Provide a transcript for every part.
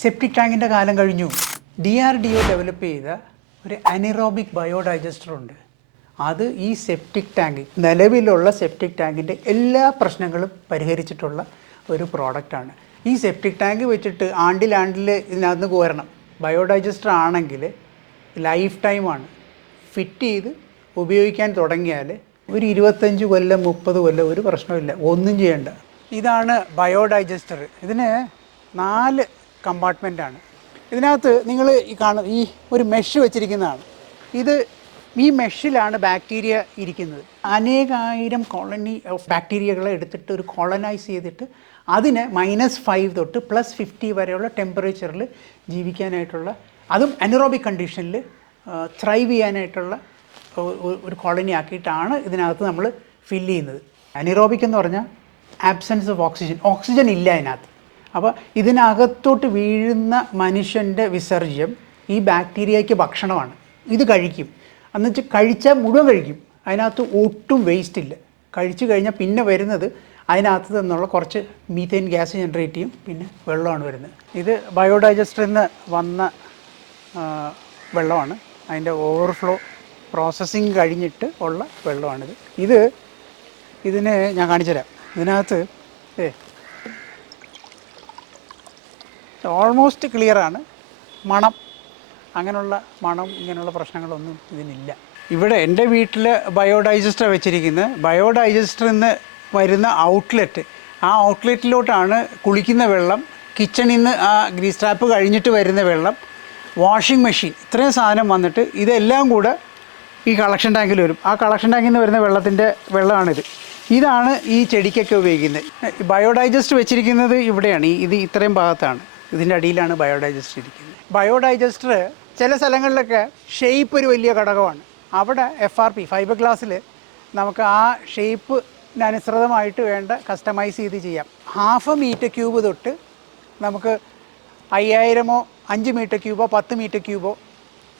Septic ടാങ്കിൻ്റെ കാലം കഴിഞ്ഞു. DRDO ഡെവലപ്പ് ചെയ്ത ഒരു അനിറോബിക് ബയോഡൈജസ്റ്റർ ഉണ്ട്. അത് ഈ സെപ്റ്റിക് ടാങ്ക്, നിലവിലുള്ള സെപ്റ്റിക് ടാങ്കിൻ്റെ എല്ലാ പ്രശ്നങ്ങളും പരിഹരിച്ചിട്ടുള്ള ഒരു പ്രോഡക്റ്റാണ്. ഈ സെപ്റ്റിക് ടാങ്ക് വെച്ചിട്ട് ആണ്ടിൽ ഇതിനകത്ത് കോരണം. ബയോഡൈജസ്റ്റർ ആണെങ്കിൽ ലൈഫ് ടൈമാണ്. ഫിറ്റ് ചെയ്ത് ഉപയോഗിക്കാൻ തുടങ്ങിയാൽ ഒരു 25 കൊല്ലം 30 കൊല്ലം ഒരു പ്രശ്നമില്ല, ഒന്നും ചെയ്യണ്ട. ഇതാണ് ബയോഡൈജസ്റ്റർ. ഇതിന് 4 കമ്പാർട്ട്മെൻറ്റാണ്. ഇതിനകത്ത് നിങ്ങൾ ഈ ഒരു മെഷ് വെച്ചിരിക്കുന്നതാണ്. ഈ മെഷിലാണ് ബാക്ടീരിയ ഇരിക്കുന്നത്. അനേകായിരം കോളനി ഓഫ് ബാക്ടീരിയകളെ എടുത്തിട്ട് ഒരു കോളനൈസ് ചെയ്തിട്ട് അതിന് -5 തൊട്ട് +50 വരെയുള്ള ടെമ്പറേച്ചറിൽ ജീവിക്കാനായിട്ടുള്ള, അതും അനറോബിക് കണ്ടീഷനിൽ ത്രൈവ് ചെയ്യാനായിട്ടുള്ള ഒരു കോളനി ആക്കിയിട്ടാണ് ഇതിനകത്ത് നമ്മൾ ഫില്ല് ചെയ്യുന്നത്. അനറോബിക് എന്ന് പറഞ്ഞാൽ ആബ്സെൻസ് ഓഫ് ഓക്സിജൻ ഇല്ല അതിനകത്ത്. അപ്പോൾ ഇതിനകത്തോട്ട് വീഴുന്ന മനുഷ്യൻ്റെ വിസർജ്യം ഈ ബാക്ടീരിയയ്ക്ക് ഭക്ഷണമാണ്. ഇത് കഴിക്കും. എന്നുവെച്ചാൽ കഴിച്ചാൽ മുഴുവൻ കഴിക്കും. അതിനകത്ത് ഒട്ടും വേസ്റ്റ് ഇല്ല. കഴിച്ചു കഴിഞ്ഞാൽ പിന്നെ വരുന്നത് അതിനകത്ത് നിന്നുള്ള കുറച്ച് മീഥേൻ ഗ്യാസ് ജനറേറ്റ് ചെയ്യും, പിന്നെ വെള്ളമാണ് വരുന്നത്. ഇത് ബയോഡൈജസ്റ്ററിൽ നിന്ന് വന്ന വെള്ളമാണ്. അതിൻ്റെ ഓവർഫ്ലോ പ്രോസസ്സിങ് കഴിഞ്ഞിട്ട് ഉള്ള വെള്ളമാണിത്. ഇതിന് ഞാൻ കാണിച്ചു തരാം. ഇതിനകത്ത് ഓൾമോസ്റ്റ് ക്ലിയറാണ്. അങ്ങനെയുള്ള മണം ഇങ്ങനെയുള്ള പ്രശ്നങ്ങളൊന്നും ഇതിനില്ല. ഇവിടെ എൻ്റെ വീട്ടിൽ ബയോഡൈജസ്റ്റർ വെച്ചിരിക്കുന്നത്. ബയോഡൈജസ്റ്ററിൽ നിന്ന് വരുന്ന ഔട്ട്ലെറ്റ്, ആ ഔട്ട്ലെറ്റിലോട്ടാണ് കുളിക്കുന്ന വെള്ളം, കിച്ചണിൽ നിന്ന് ആ ഗ്രീസ് ട്രാപ്പ് കഴിഞ്ഞിട്ട് വരുന്ന വെള്ളം, വാഷിംഗ് മെഷീൻ, ഇത്രയും സാധനം വന്നിട്ട് ഇതെല്ലാം കൂടെ ഈ കളക്ഷൻ ടാങ്കിൽ വരും. ആ കളക്ഷൻ ടാങ്കിൽ നിന്ന് വരുന്ന വെള്ളമാണിത്. ഇതാണ് ഈ ചെടിക്കൊക്കെ ഉപയോഗിക്കുന്നത്. ബയോഡൈജസ്റ്റർ വെച്ചിരിക്കുന്നത് ഇവിടെയാണ്. ഇത് ഇത്രയും ഭാഗത്താണ്. ഇതിൻ്റെ അടിയിലാണ് ബയോഡൈജസ്റ്റർ ഇരിക്കുന്നത്. ബയോഡൈജസ്റ്റർ ചില സ്ഥലങ്ങളിലൊക്കെ ഷേപ്പ് ഒരു വലിയ ഘടകമാണ്. അവിടെ FRP ഫൈബർ ഗ്ലാസ്സിൽ നമുക്ക് ആ ഷേപ്പിനനുസൃതമായിട്ട് വേണ്ട കസ്റ്റമൈസ് ചെയ്ത് ചെയ്യാം. 1/2 മീറ്റർ ക്യൂബ് തൊട്ട് നമുക്ക് 5000 5 മീറ്റർ ക്യൂബോ 10 മീറ്റർ ക്യൂബോ,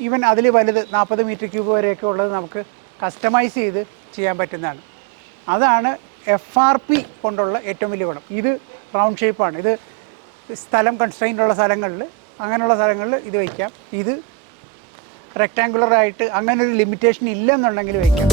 ഈവൻ അതിൽ വലുത് 40 മീറ്റർ ക്യൂബ് വരെയൊക്കെ ഉള്ളത് നമുക്ക് കസ്റ്റമൈസ് ചെയ്ത് ചെയ്യാൻ പറ്റുന്നതാണ്. അതാണ് FRP കൊണ്ടുള്ള ഏറ്റവും വലിയ ഗുണം. ഇത് റൗണ്ട് ഷേപ്പാണ്. ഇത് സ്ഥലം കൺസ്ട്രെയിൻ്റ് ഉള്ള സ്ഥലങ്ങളിൽ, അങ്ങനെയുള്ള സ്ഥലങ്ങളിൽ ഇത് വയ്ക്കാം. ഇത് റെക്റ്റാങ്കുലറായിട്ട് അങ്ങനെ ഒരു ലിമിറ്റേഷൻ ഇല്ലെന്നുണ്ടെങ്കിൽ വയ്ക്കാം.